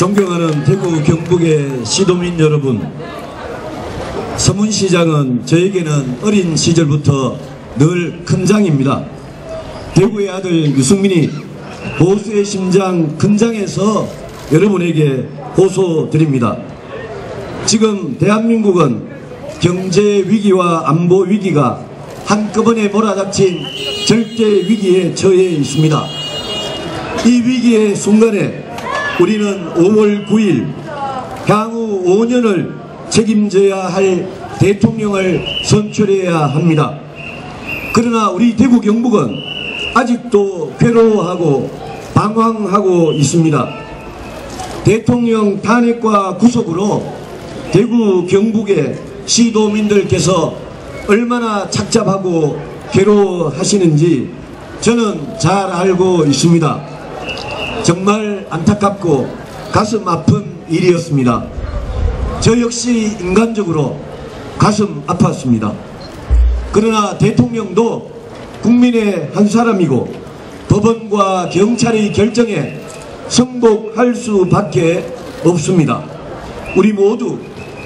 존경하는 대구 경북의 시도민 여러분, 서문시장은 저에게는 어린 시절부터 늘 큰장입니다. 대구의 아들 유승민이 보수의 심장 큰장에서 여러분에게 호소드립니다. 지금 대한민국은 경제 위기와 안보 위기가 한꺼번에 몰아닥친 절대 위기에 처해 있습니다. 이 위기의 순간에 우리는 5월 9일 향후 5년을 책임져야 할 대통령을 선출해야 합니다. 그러나 우리 대구 경북은 아직도 괴로워하고 방황하고 있습니다. 대통령 탄핵과 구속으로 대구 경북의 시도민들께서 얼마나 착잡하고 괴로워하시는지 저는 잘 알고 있습니다. 정말 안타깝고 가슴 아픈 일이었습니다. 저 역시 인간적으로 가슴 아팠습니다. 그러나 대통령도 국민의 한 사람이고 법원과 경찰의 결정에 승복할 수밖에 없습니다. 우리 모두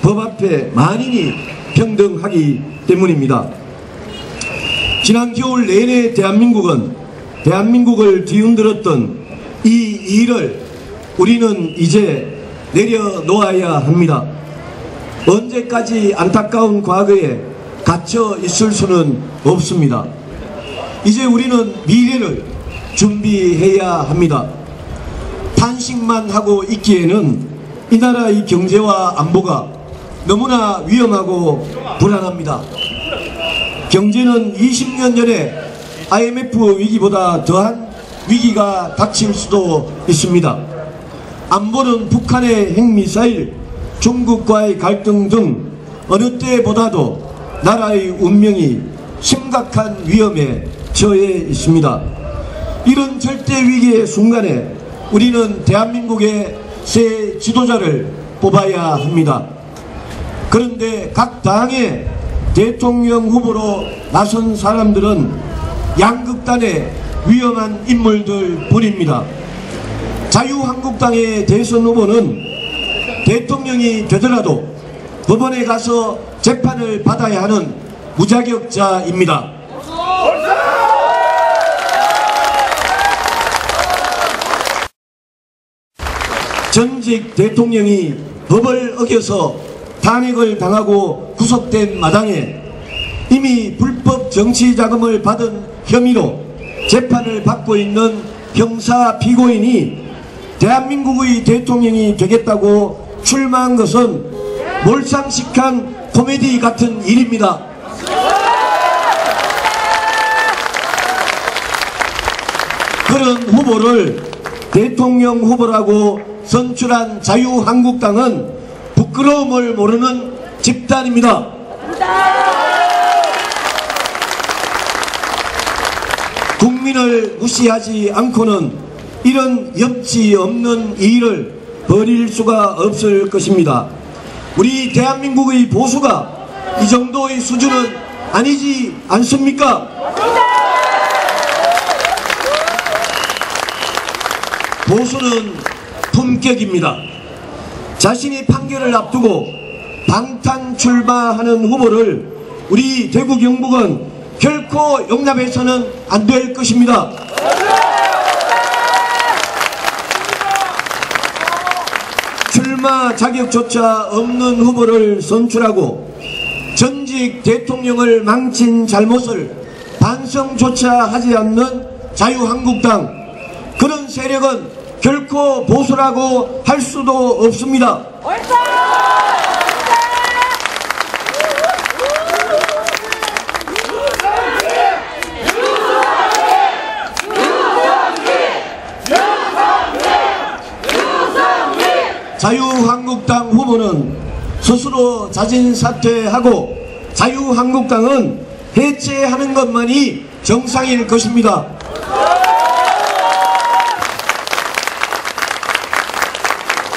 법 앞에 만인이 평등하기 때문입니다. 지난 겨울 내내 대한민국을 뒤흔들었던 이 일을 우리는 이제 내려놓아야 합니다. 언제까지 안타까운 과거에 갇혀 있을 수는 없습니다. 이제 우리는 미래를 준비해야 합니다. 탄식만 하고 있기에는 이 나라의 경제와 안보가 너무나 위험하고 불안합니다. 경제는 20년 전에 IMF 위기보다 더한 위기가 닥칠 수도 있습니다. 안보는 북한의 핵미사일, 중국과의 갈등 등 어느 때보다도 나라의 운명이 심각한 위험에 처해 있습니다. 이런 절대 위기의 순간에 우리는 대한민국의 새 지도자를 뽑아야 합니다. 그런데 각 당의 대통령 후보로 나선 사람들은 양극단의 위험한 인물들 뿐입니다. 자유한국당의 대선 후보는 대통령이 되더라도 법원에 가서 재판을 받아야 하는 무자격자입니다. 전직 대통령이 법을 어겨서 탄핵을 당하고 구속된 마당에 이미 불법 정치자금을 받은 혐의로 재판을 받고 있는 형사 피고인이 대한민국의 대통령이 되겠다고 출마한 것은 몰상식한 코미디 같은 일입니다. 그런 후보를 대통령 후보라고 선출한 자유한국당은 부끄러움을 모르는 집단입니다. 국민을 무시하지 않고는 이런 염치 없는 일을 벌일 수가 없을 것입니다. 우리 대한민국의 보수가 이 정도의 수준은 아니지 않습니까? 보수는 품격입니다. 자신이 판결을 앞두고 방탄 출마하는 후보를 우리 대구 경북은 결코 용납해서는 안 될 것입니다. 출마 자격조차 없는 후보를 선출하고 전직 대통령을 망친 잘못을 반성조차 하지 않는 자유한국당, 그런 세력은 결코 보수라고 할 수도 없습니다. 자유한국당 후보는 스스로 자진 사퇴하고 자유한국당은 해체하는 것만이 정상일 것입니다.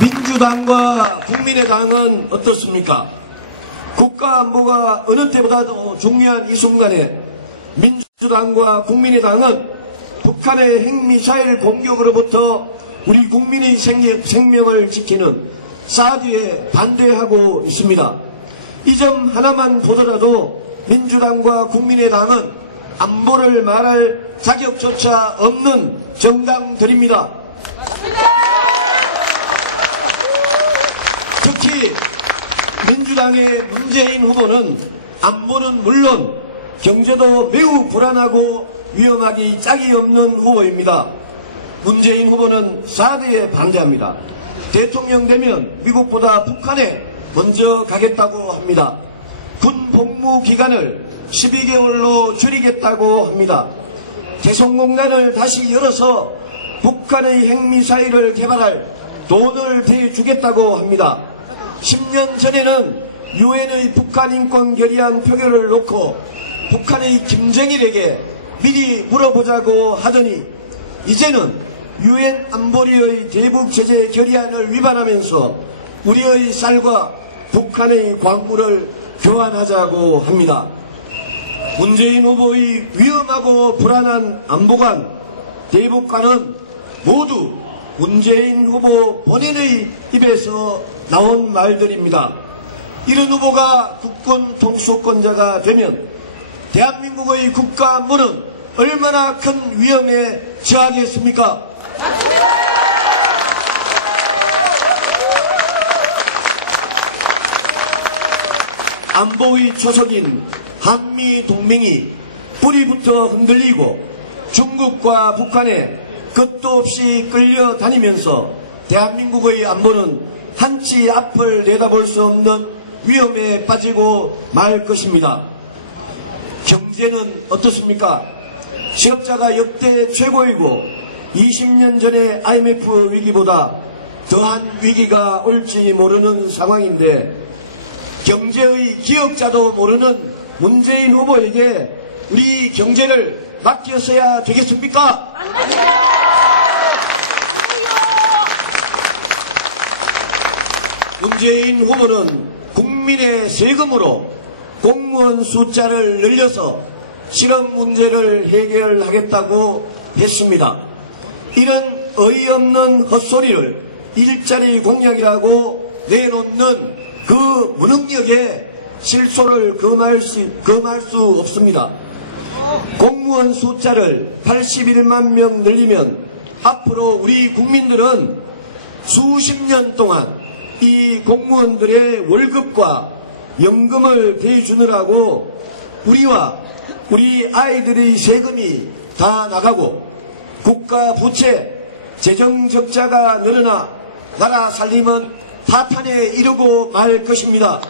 민주당과 국민의당은 어떻습니까? 국가 안보가 어느 때보다도 중요한 이 순간에 민주당과 국민의당은 북한의 핵미사일 공격으로부터 우리 국민의 생명을 지키는 사드에 반대하고 있습니다. 이 점 하나만 보더라도 민주당과 국민의당은 안보를 말할 자격조차 없는 정당들입니다. 특히 민주당의 문재인 후보는 안보는 물론 경제도 매우 불안하고 위험하기 짝이 없는 후보입니다. 문재인 후보는 사드에 반대합니다. 대통령 되면 미국보다 북한에 먼저 가겠다고 합니다. 군 복무 기간을 12개월로 줄이겠다고 합니다. 개성공단을 다시 열어서 북한의 핵미사일을 개발할 돈을 대주겠다고 합니다. 10년 전에는 유엔의 북한 인권 결의안 표결을 놓고 북한의 김정일에게 미리 물어보자고 하더니 이제는 유엔 안보리의 대북 제재 결의안을 위반하면서 우리의 쌀과 북한의 광물을 교환하자고 합니다. 문재인 후보의 위험하고 불안한 안보관, 대북관은 모두 문재인 후보 본인의 입에서 나온 말들입니다. 이런 후보가 국군 통수권자가 되면 대한민국의 국가 안보는 얼마나 큰 위험에 처하겠습니까? 안보의 초석인 한미동맹이 뿌리부터 흔들리고 중국과 북한에 끝도 없이 끌려다니면서 대한민국의 안보는 한치 앞을 내다볼 수 없는 위험에 빠지고 말 것입니다. 경제는 어떻습니까? 실업자가 역대 최고이고 20년 전의 IMF 위기보다 더한 위기가 올지 모르는 상황인데 경제의 기억자도 모르는 문재인 후보에게 우리 경제를 맡겼어야 되겠습니까? 문재인 후보는 국민의 세금으로 공무원 숫자를 늘려서 실업 문제를 해결하겠다고 했습니다. 이런 어이없는 헛소리를 일자리 공약이라고 내놓는 그 무능력에 실소를 금할 수 없습니다. 공무원 숫자를 81만 명 늘리면 앞으로 우리 국민들은 수십 년 동안 이 공무원들의 월급과 연금을 대주느라고 우리와 우리 아이들의 세금이 다 나가고 국가 부채, 재정 적자가 늘어나 나라 살림은 파탄에 이르고 말 것입니다.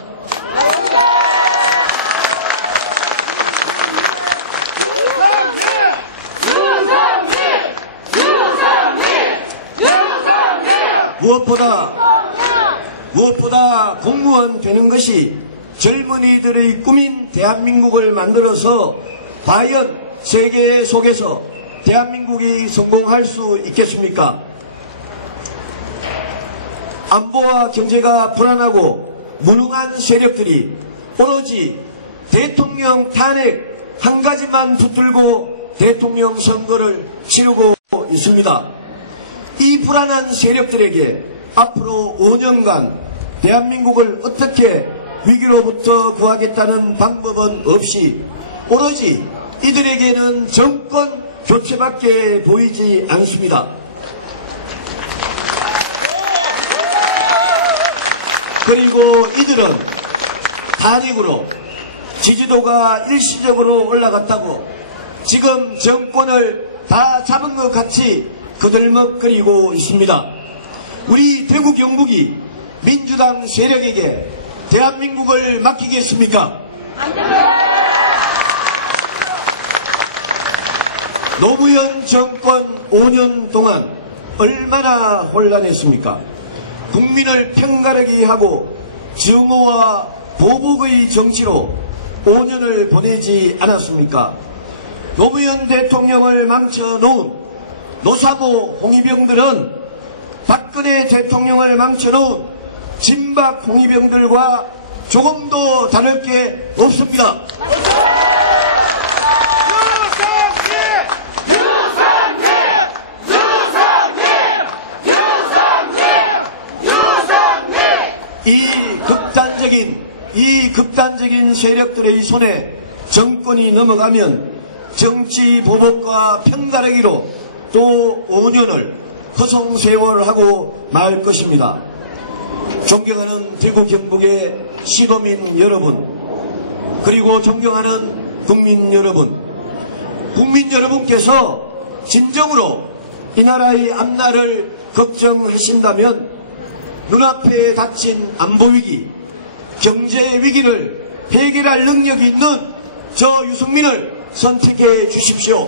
무엇보다 공무원 되는 것이 젊은이들의 꿈인 대한민국을 만들어서 과연 세계 속에서 대한민국이 성공할 수 있겠습니까? 안보와 경제가 불안하고 무능한 세력들이 오로지 대통령 탄핵 한 가지만 붙들고 대통령 선거를 치르고 있습니다. 이 불안한 세력들에게 앞으로 5년간 대한민국을 어떻게 위기로부터 구하겠다는 방법은 없이 오로지 이들에게는 정권 교체밖에 보이지 않습니다. 그리고 이들은 탄핵으로 지지도가 일시적으로 올라갔다고 지금 정권을 다 잡은 것 같이 그들먹거리고 있습니다. 우리 대구 경북이 민주당 세력에게 대한민국을 맡기겠습니까? 노무현 정권 5년 동안 얼마나 혼란했습니까? 국민을 편가르기 하고 증오와 보복의 정치로 5년을 보내지 않았습니까? 노무현 대통령을 망쳐놓은 노사모 홍위병들은 박근혜 대통령을 망쳐놓은 진박 홍위병들과 조금도 다를 게 없습니다. 유상민! 이 극단적인 세력들의 손에 정권이 넘어가면 정치 보복과 편가르기로 또 5년을 허송세월하고 말 것입니다. 존경하는 대구 경북의 시도민 여러분, 그리고 존경하는 국민 여러분께서 진정으로 이 나라의 앞날을 걱정하신다면 눈앞에 닥친 안보위기, 경제위기를 해결할 능력이 있는 저 유승민을 선택해 주십시오.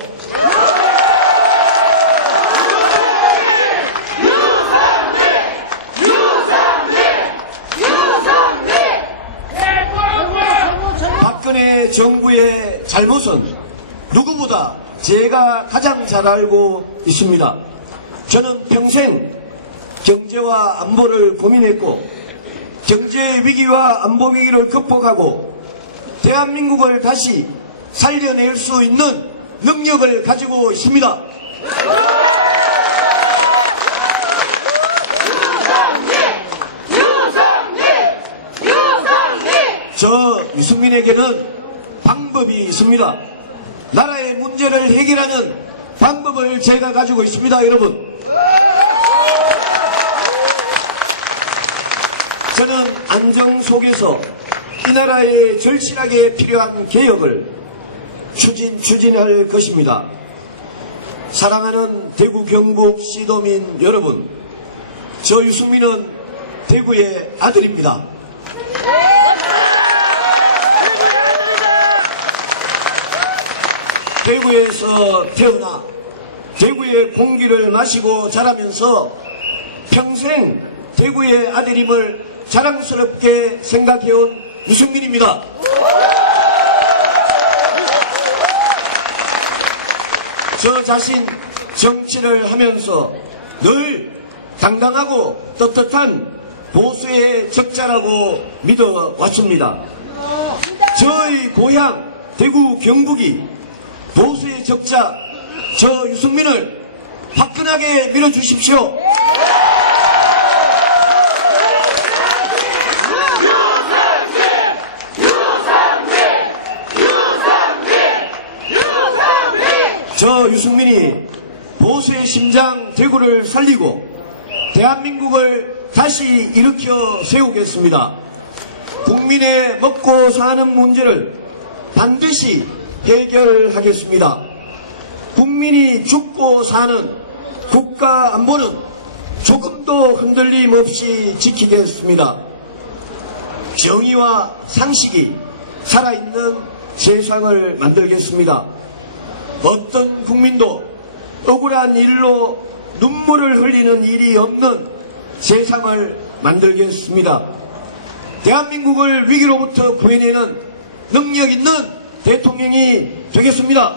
박근혜 정부의 잘못은 누구보다 제가 가장 잘 알고 있습니다. 저는 평생 경제와 안보를 고민했고 경제 위기와 안보 위기를 극복하고 대한민국을 다시 살려낼 수 있는 능력을 가지고 있습니다. 저 유승민에게는 방법이 있습니다. 나라의 문제를 해결하는 방법을 제가 가지고 있습니다, 여러분. 저는 안정 속에서 이 나라에 절실하게 필요한 개혁을 추진할 것입니다. 사랑하는 대구 경북 시도민 여러분, 저 유승민은 대구의 아들입니다. 대구에서 태어나 대구의 공기를 마시고 자라면서 평생 대구의 아들임을 자랑스럽게 생각해온 유승민입니다. 저 자신 정치를 하면서 늘 당당하고 떳떳한 보수의 적자라고 믿어왔습니다. 저의 고향 대구 경북이 보수의 적자 저 유승민을 화끈하게 밀어주십시오. 저 유승민이 보수의 심장 대구를 살리고 대한민국을 다시 일으켜 세우겠습니다. 국민의 먹고 사는 문제를 반드시 해결하겠습니다. 국민이 죽고 사는 국가 안보는 조금도 흔들림 없이 지키겠습니다. 정의와 상식이 살아있는 세상을 만들겠습니다. 어떤 국민도 억울한 일로 눈물을 흘리는 일이 없는 세상을 만들겠습니다. 대한민국을 위기로부터 구해내는 능력 있는 대통령이 되겠습니다.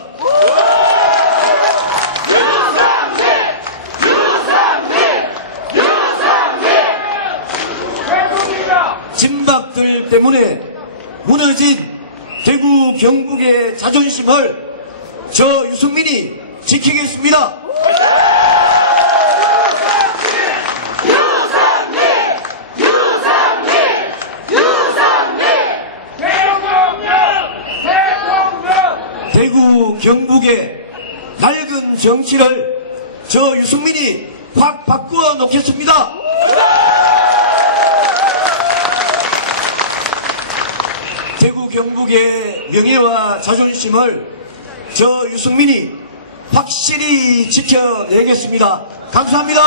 진박들 때문에 무너진 대구 경북의 자존심을 저 유승민이 지키겠습니다. 대구 경북의 낡은 정치를 저 유승민이 확 바꾸어 놓겠습니다. 대구 경북의 명예와 자존심을 저 유승민이 확실히 지켜내겠습니다. 감사합니다.